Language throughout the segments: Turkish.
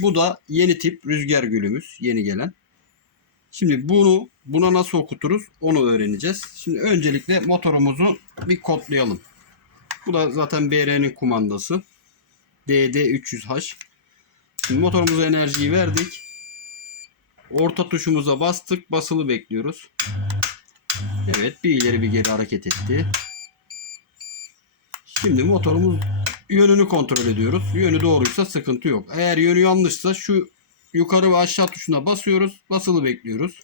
Bu da yeni tip rüzgar gülümüz. Yeni gelen. Şimdi bunu buna nasıl okuturuz onu öğreneceğiz. Şimdi öncelikle motorumuzu bir kodlayalım. Bu da zaten BR'nin kumandası. DD300H. Şimdi motorumuza enerjiyi verdik. Orta tuşumuza bastık. Basılı bekliyoruz. Evet bir ileri bir geri hareket etti. Şimdi motorumuz yönünü kontrol ediyoruz. Yönü doğruysa sıkıntı yok. Eğer yönü yanlışsa şu yukarı ve aşağı tuşuna basıyoruz. Basılı bekliyoruz.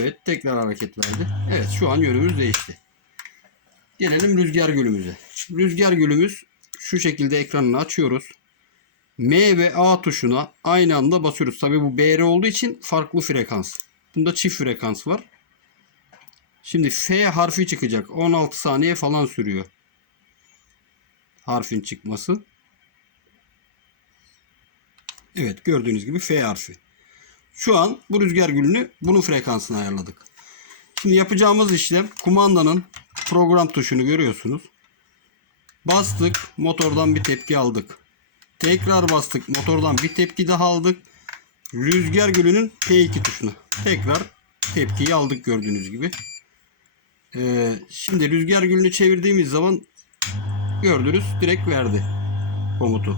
Evet tekrar hareket verdi. Evet şu an yönümüz değişti. Gelelim rüzgar gülümüze. Rüzgar gülümüz şu şekilde ekranını açıyoruz. M ve A tuşuna aynı anda basıyoruz. Tabi bu BR olduğu için farklı frekans. Bunda çift frekans var. Şimdi F harfi çıkacak. 16 saniye falan sürüyor. Harfin çıkması. Evet gördüğünüz gibi F harfi. Şu an bu rüzgar gülünü bunun frekansını ayarladık. Şimdi yapacağımız işlem kumandanın program tuşunu görüyorsunuz. Bastık motordan bir tepki aldık. Tekrar bastık motordan bir tepki daha aldık. Rüzgar gülünün P2 tuşuna. Tekrar tepkiyi aldık gördüğünüz gibi. Ee, şimdi rüzgar gülünü çevirdiğimiz zaman gördünüz direkt verdi komutu.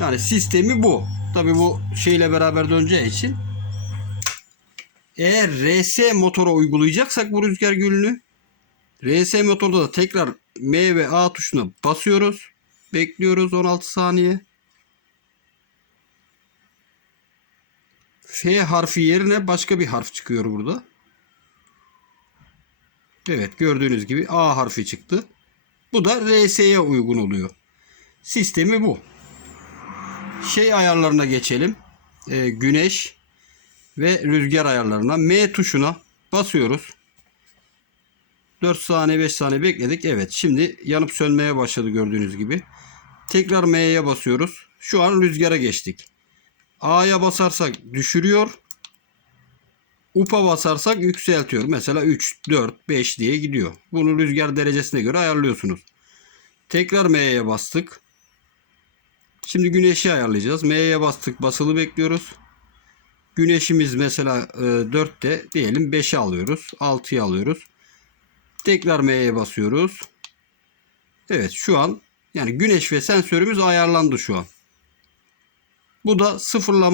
Yani sistemi bu. Tabi bu şeyle beraber döneceği için eğer RS motora uygulayacaksak bu rüzgar gülünü RS motorda da tekrar M ve A tuşuna basıyoruz. Bekliyoruz 16 saniye. F harfi yerine başka bir harf çıkıyor burada. Evet gördüğünüz gibi A harfi çıktı. Bu da RS'ye uygun oluyor. Sistemi bu. Şey ayarlarına geçelim. Ee, güneş ve rüzgar ayarlarına. M tuşuna basıyoruz. 4 saniye 5 saniye bekledik. Evet şimdi yanıp sönmeye başladı gördüğünüz gibi. Tekrar M'ye basıyoruz. Şu an rüzgara geçtik. A'ya basarsak düşürüyor. UP'a basarsak yükseltiyor. Mesela 3, 4, 5 diye gidiyor. Bunu rüzgar derecesine göre ayarlıyorsunuz. Tekrar M'ye bastık. Şimdi güneşi ayarlayacağız. M'ye bastık basılı bekliyoruz. Güneşimiz mesela e, 4'te diyelim 5'e alıyoruz. 6'ya alıyoruz. Tekrar M'ye basıyoruz. Evet şu an yani güneş ve sensörümüz ayarlandı şu an. Bu da sıfırlama